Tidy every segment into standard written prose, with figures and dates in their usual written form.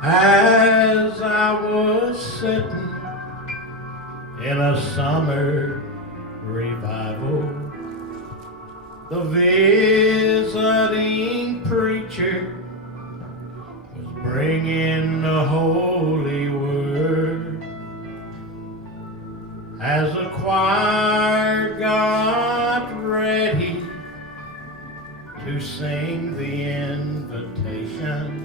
As I was sitting in a summer revival, the visiting preacher was bringing the holy word. As the choir got ready to sing the invitation,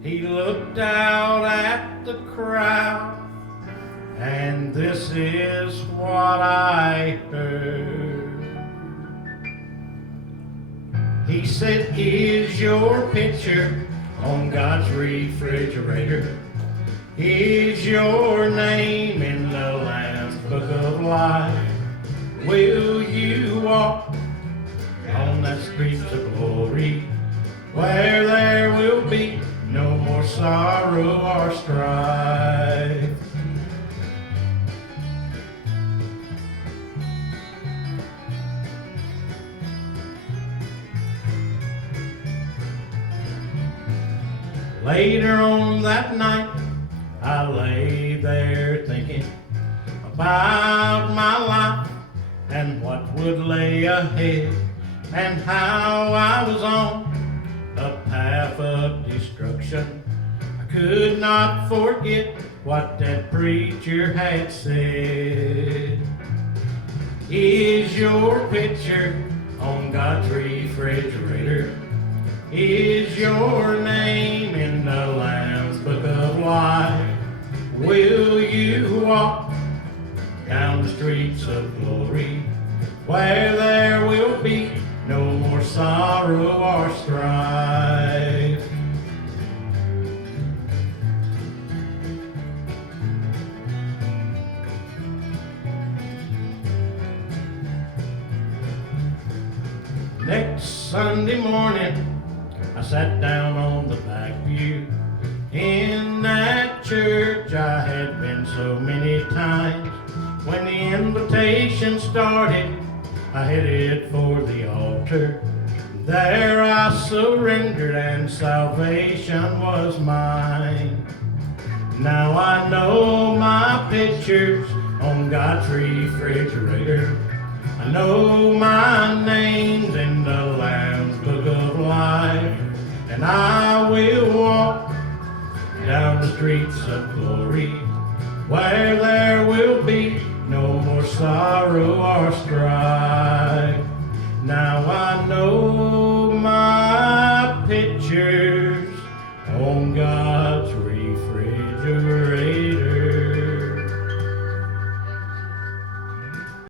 he looked out at the crowd, and this is what I heard. He said, "Is your picture on God's refrigerator? Is your name in the Lamb's Book of Life? Will you walk on that street of glory, where there will be no more sorrow or strife?" Later on that night, I lay there thinking about my life and what would lay ahead, and how I was on a path of destruction. I could not forget what that preacher had said. Is your picture on God's refrigerator? Is your name in the Lamb's Book of Life? Will you walk down the streets of glory, where there will be no more sorrow or strife? Next Sunday morning, I sat down on the back pew in that church I had been so many times. When the invitation started, I headed for the altar. There I surrendered and salvation was mine. Now I know my picture's on God's refrigerator. I know my name's in the Lamb's Book of Life, and I will walk down the streets of glory, where there will be no more sorrow or strife. Now I know my picture